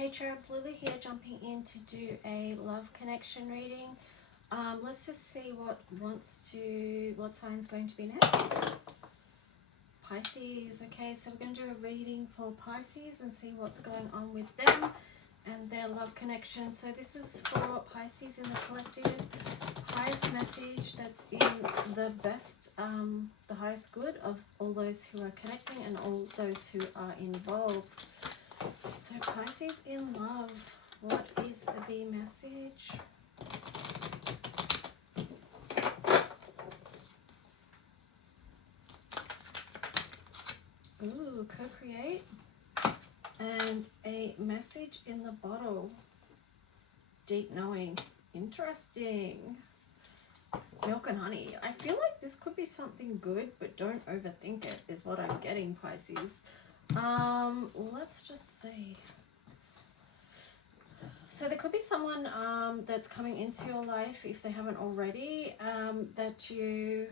Okay, Cherubs, Lily here, jumping in to do a love connection reading. Let's just see what sign's going to be next. Pisces. Okay, so we're going to do a reading for Pisces and see what's going on with them and their love connection. So this is for Pisces in the collective. Highest message that's in the best, the highest good of all those who are connecting and all those who are involved. So Pisces in love, what is the message? Ooh, co-create. And a message in the bottle. Deep knowing. Interesting. Milk and honey. I feel like this could be something good, but don't overthink it, is what I'm getting, Pisces. Let's just see. So there could be someone that's coming into your life, if they haven't already, that you,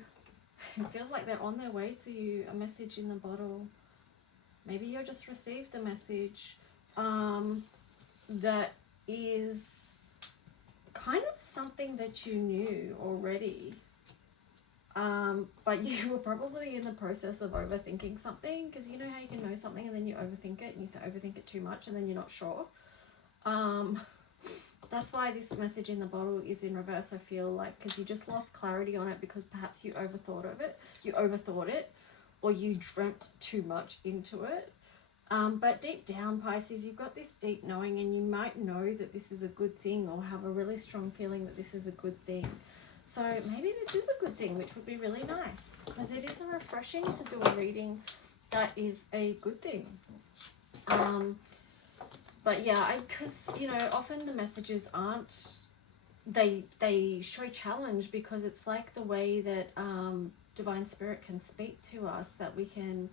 it feels like they're on their way to you, a message in the bottle. Maybe you just received a message that is kind of something that you knew already. But you were probably in the process of overthinking something, because you know how you can know something and then you overthink it and you overthink it too much and then you're not sure. That's why this message in the bottle is in reverse, I feel like, because you just lost clarity on it because perhaps you overthought it, or you dreamt too much into it. But deep down, Pisces, you've got this deep knowing, and you might know that this is a good thing, or have a really strong feeling that this is a good thing. So maybe this is a good thing, which would be really nice, because it is refreshing to do a reading that is a good thing. But yeah, because, you know, often the messages aren't, they show challenge, because it's like the way that Divine Spirit can speak to us, that we can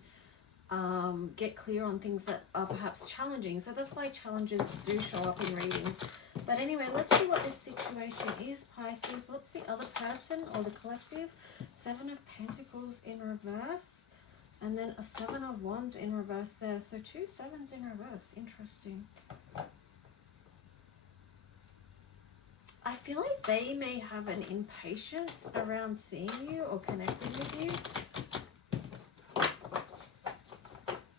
get clear on things that are perhaps challenging. So that's why challenges do show up in readings. But anyway, let's see what this situation is, Pisces. What's the other person or the collective? 7 of Pentacles in reverse, and then a 7 of Wands in reverse there. So 2 7s in reverse. Interesting. I feel like they may have an impatience around seeing you or connecting with you.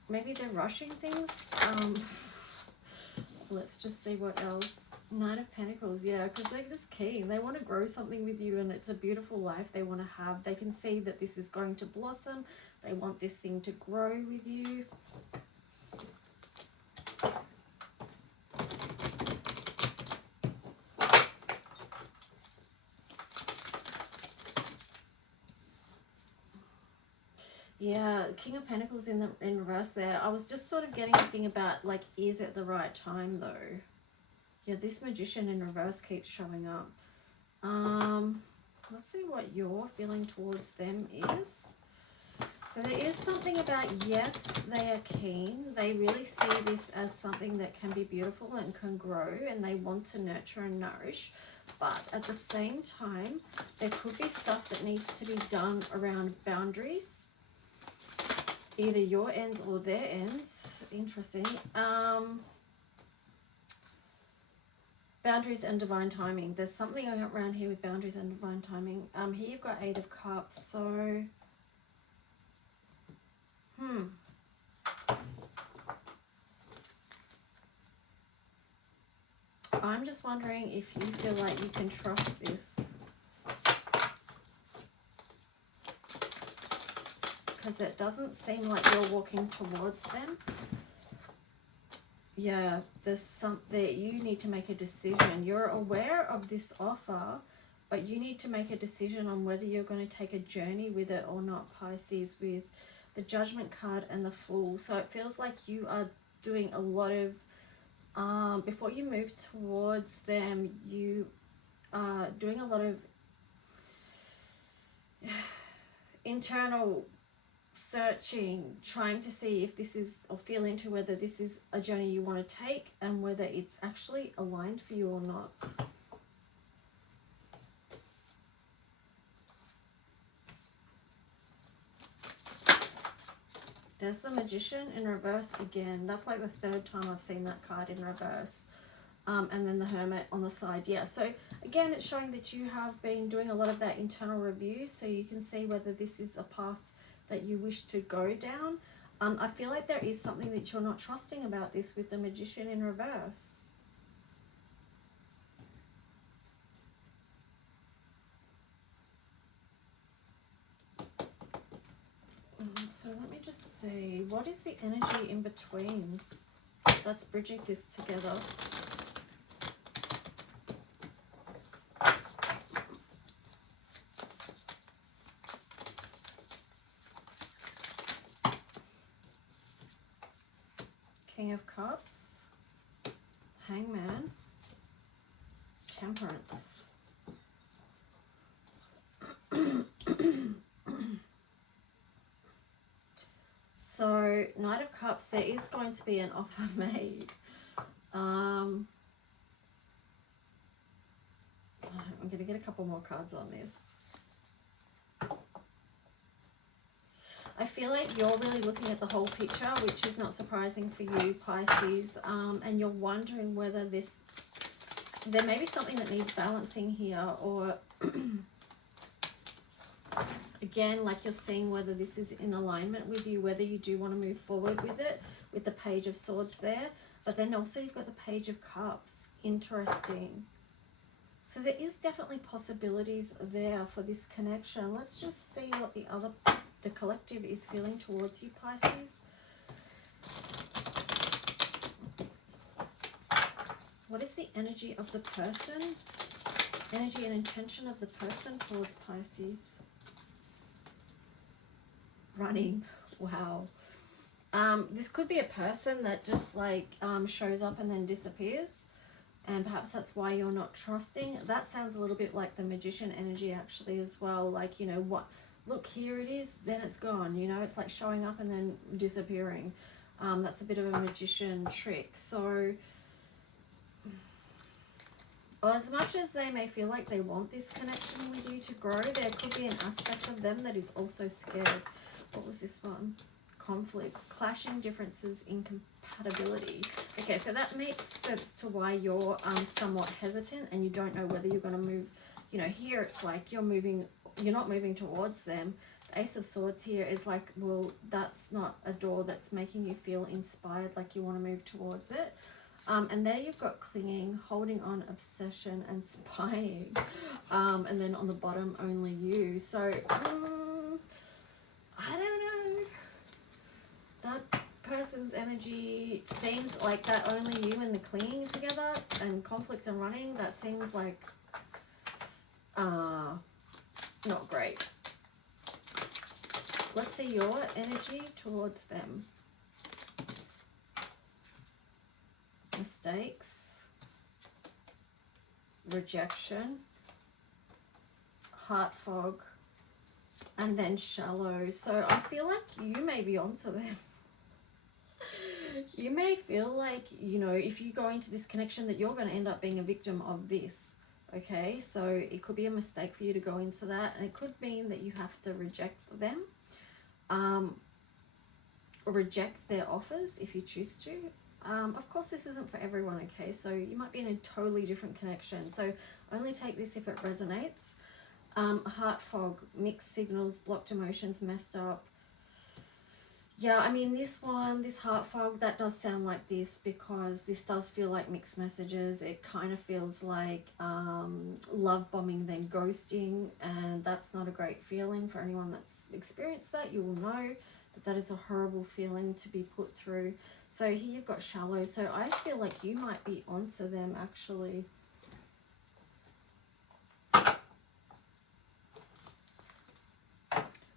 Maybe they're rushing things. Let's just see what else. 9 of Pentacles, yeah, because they're just keen. They want to grow something with you, and it's a beautiful life they want to have. They can see that this is going to blossom. They want this thing to grow with you. Yeah, King of Pentacles in reverse there. I was just sort of getting a thing about, like, is it the right time though? Yeah, this Magician in reverse keeps showing up. Let's see what your feeling towards them is. So there is something about, yes, they are keen. They really see this as something that can be beautiful and can grow, and they want to nurture and nourish. But at the same time, there could be stuff that needs to be done around boundaries. Either your ends or their ends. Interesting. Boundaries and divine timing. There's something around here with boundaries and divine timing. Here you've got 8 of Cups. So, I'm just wondering if you feel like you can trust this. Because it doesn't seem like you're walking towards them. Yeah, there's something, you need to make a decision. You're aware of this offer, but you need to make a decision on whether you're going to take a journey with it or not, Pisces, with the Judgment card and the Fool. So it feels like you are doing a lot of, before you move towards them, you are doing a lot of internal searching, trying to see if this is, or feel into whether this is a journey you want to take and whether it's actually aligned for you or not. There's the Magician in reverse again. That's like the 3rd time I've seen that card in reverse. And then the Hermit on the side. Yeah, so again, it's showing that you have been doing a lot of that internal review, so you can see whether this is a path that you wish to go down. I feel like there is something that you're not trusting about this with the Magician in reverse. So let me just see, what is the energy in between that's bridging this together? King of Cups, Hangman, Temperance. So, Knight of Cups, there is going to be an offer made. I'm going to get a couple more cards on this. I feel like you're really looking at the whole picture, which is not surprising for you, Pisces, and you're wondering whether there may be something that needs balancing here, or again, like you're seeing whether this is in alignment with you, whether you do want to move forward with it, with the Page of Swords there, but then also you've got the Page of Cups. Interesting. So there is definitely possibilities there for this connection. Let's just see what the collective is feeling towards you, Pisces. What is the energy of the person? Energy and intention of the person towards Pisces. Running. Wow. This could be a person that just like shows up and then disappears. And perhaps that's why you're not trusting. That sounds a little bit like the Magician energy actually as well. Like, you know, what? Look, here it is, then it's gone. You know, it's like showing up and then disappearing. That's a bit of a magician trick. So, as much as they may feel like they want this connection with you to grow, there could be an aspect of them that is also scared. What was this one? Conflict, clashing differences, incompatibility. Okay, so that makes sense to why you're somewhat hesitant and you don't know whether you're going to move. You know, here it's like you're not moving towards them. The Ace of Swords here is like, well, that's not a door that's making you feel inspired, like you want to move towards it. And there you've got clinging, holding on, obsession, and spying. And then on the bottom, only you. So, I don't know. That person's energy seems like that only you and the clinging together and conflict and running, that seems like not great. Let's see your energy towards them. Mistakes, rejection, heart fog, and then shallow. So I feel like you may be onto them. You may feel like, you know, if you go into this connection that you're going to end up being a victim of this. Okay, so it could be a mistake for you to go into that, and it could mean that you have to reject them, or reject their offers if you choose to. Of course, this isn't for everyone, okay? So you might be in a totally different connection. So only take this if it resonates. Heart fog, mixed signals, blocked emotions, messed up. Yeah, I mean, this heart fog, that does sound like this, because this does feel like mixed messages. It kind of feels like love bombing, then ghosting, and that's not a great feeling. For anyone that's experienced that, you will know that that is a horrible feeling to be put through. So here you've got shallow. So I feel like you might be onto them, actually.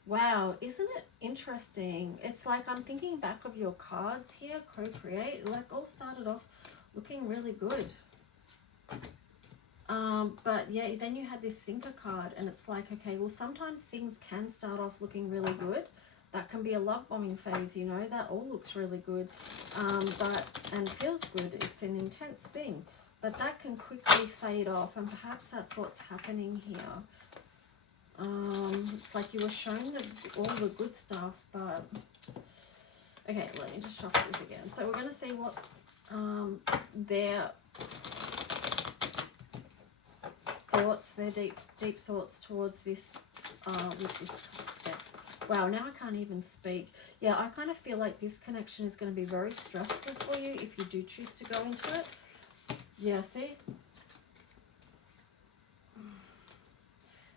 Wow, isn't it interesting? It's like I'm thinking back of your cards here, co-create, like all started off looking really good. But yeah, then you had this thinker card, and it's like, okay, well, sometimes things can start off looking really good. That can be a love bombing phase, you know, that all looks really good, and feels good. It's an intense thing, but that can quickly fade off, and perhaps that's what's happening here. It's like you were shown all the good stuff, but Okay, let me just shuffle this again. So we're going to see what their thoughts, their deep thoughts towards this, with this deck. Wow, now I can't even speak. Yeah, I kind of feel like this connection is going to be very stressful for you if you do choose to go into it. Yeah, see?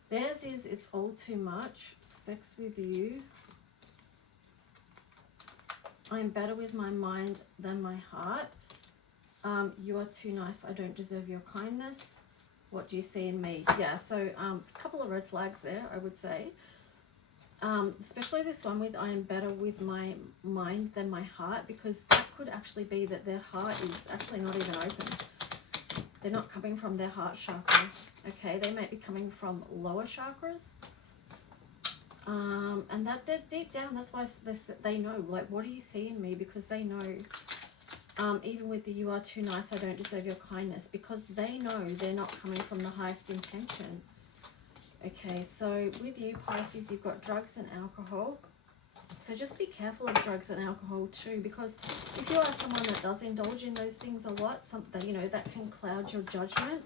Theirs is, it's all too much. Sex with you. I'm better with my mind than my heart. You are too nice. I don't deserve your kindness. What do you see in me? Yeah, so a couple of red flags there, I would say. Especially this one with I am better with my mind than my heart, because that could actually be that their heart is actually not even open. They're not coming from their heart chakra. Okay, they might be coming from lower chakras. And that they're deep down, that's why they know, like, what do you see in me? Because they know, even with the you are too nice, I don't deserve your kindness, because they know they're not coming from the highest intention. Okay, so with you, Pisces, you've got drugs and alcohol. So just be careful of drugs and alcohol too, because if you are someone that does indulge in those things a lot, something, you know, that can cloud your judgment.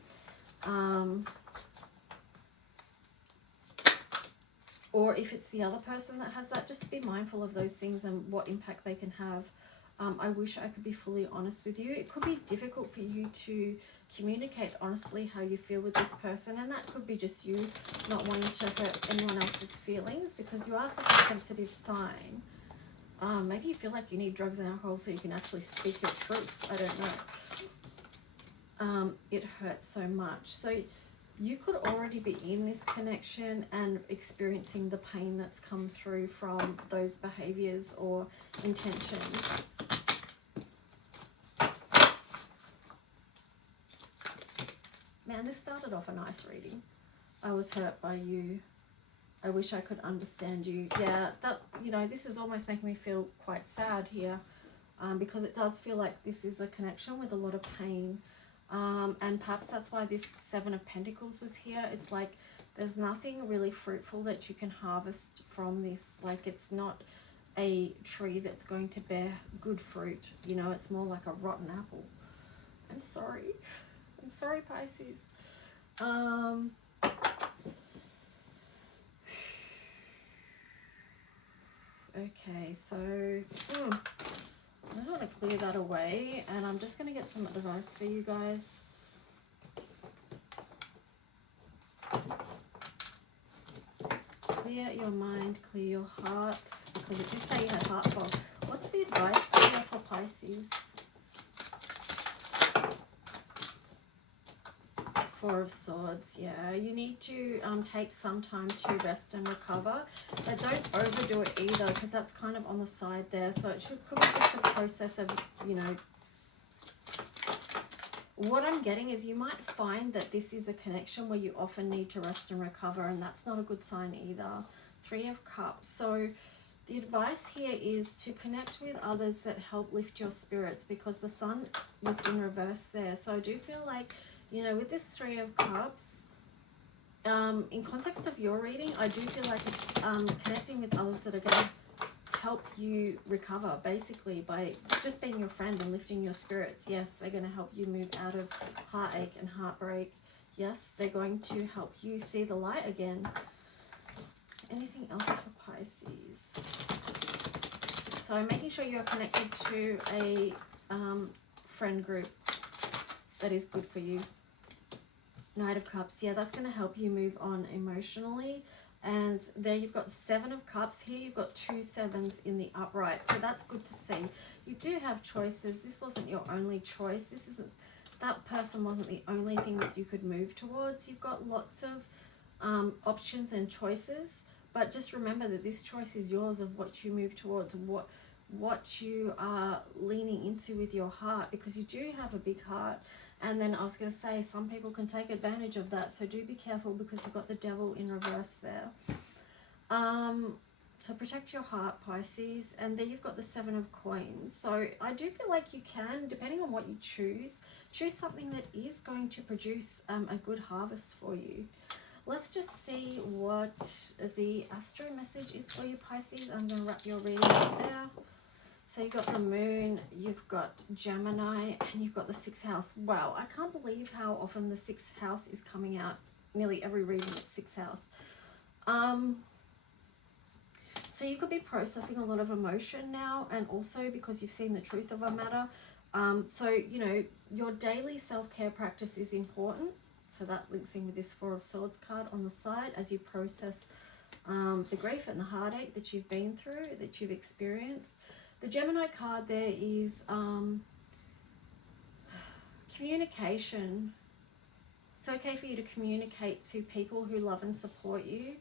Or if it's the other person that has that, just be mindful of those things and what impact they can have. I wish I could be fully honest with you. It could be difficult for you to communicate honestly how you feel with this person, and that could be just you not wanting to hurt anyone else's feelings, because you are such a sensitive sign. Maybe you feel like you need drugs and alcohol so you can actually speak your truth. I don't know. It hurts so much. So you could already be in this connection and experiencing the pain that's come through from those behaviors or intentions. Man, this started off a nice reading. I was hurt by you. I wish I could understand you. Yeah, that, you know, this is almost making me feel quite sad here, because it does feel like this is a connection with a lot of pain. And perhaps that's why this Seven of Pentacles was here. It's like there's nothing really fruitful that you can harvest from this. Like, it's not a tree that's going to bear good fruit. You know, it's more like a rotten apple. I'm sorry. I'm sorry, Pisces. Okay, so I just want to clear that away, and I'm just going to get some advice for you guys. Clear your mind, clear your heart, because it did say you had heart fog. What's the advice here for Pisces? Four of Swords. Yeah, you need to take some time to rest and recover, but don't overdo it either, because that's kind of on the side there. So it could be just a process of, you know, what I'm getting is you might find that this is a connection where you often need to rest and recover, and that's not a good sign either. Three of Cups. So the advice here is to connect with others that help lift your spirits, because the Sun was in reverse there. So I do feel like, you know, with this Three of Cups, in context of your reading, I do feel like it's connecting with others that are going to help you recover, basically, by just being your friend and lifting your spirits. Yes, they're going to help you move out of heartache and heartbreak. Yes, they're going to help you see the light again. Anything else for Pisces? So making sure you're connected to a friend group that is good for you. Knight of Cups. Yeah, that's going to help you move on emotionally. And there you've got the Seven of Cups. Here you've got two sevens in the upright. So that's good to see. You do have choices. This wasn't your only choice. This isn't, that person wasn't the only thing that you could move towards. You've got lots of options and choices. But just remember that this choice is yours, of what you move towards, what you are leaning into with your heart, because you do have a big heart. And then I was going to say, some people can take advantage of that, so do be careful, because you've got the Devil in reverse there. So protect your heart, Pisces. And then you've got the Seven of Coins. So I do feel like you can, depending on what you choose something that is going to produce a good harvest for you. Let's just see what the astro message is for you, Pisces. I'm going to wrap your reading up there. So you've got the moon, you've got Gemini, and you've got the 6th house. Wow, I can't believe how often the 6th house is coming out. Nearly every reading is 6th house. So you could be processing a lot of emotion now, and also because you've seen the truth of a matter. So, you know, your daily self-care practice is important. So that links in with this 4 of Swords card on the side as you process the grief and the heartache that you've been through, that you've experienced. The Gemini card there is communication. It's okay for you to communicate to people who love and support you,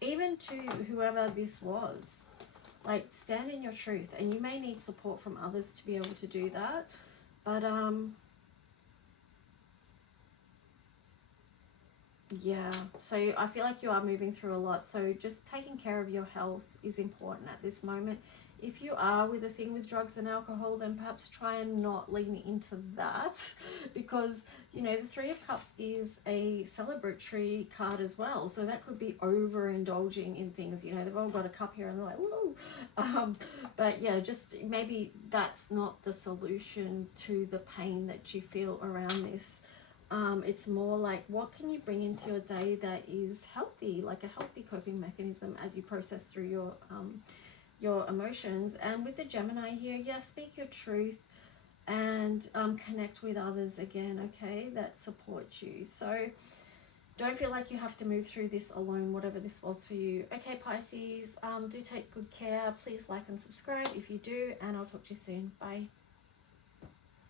even to whoever this was. Like, stand in your truth, and you may need support from others to be able to do that. But yeah, so I feel like you are moving through a lot. So just taking care of your health is important at this moment. If you are with a thing with drugs and alcohol, then perhaps try and not lean into that, because, you know, the 3 of Cups is a celebratory card as well. So that could be overindulging in things. You know, they've all got a cup here and they're like, woo! But yeah, just maybe that's not the solution to the pain that you feel around this. It's more like, what can you bring into your day that is healthy, like a healthy coping mechanism as you process through your emotions. And with the Gemini here, yeah, speak your truth and connect with others again, okay, that support you. So don't feel like you have to move through this alone, whatever this was for you. Okay, Pisces, do take good care. Please like and subscribe if you do, and I'll talk to you soon. Bye.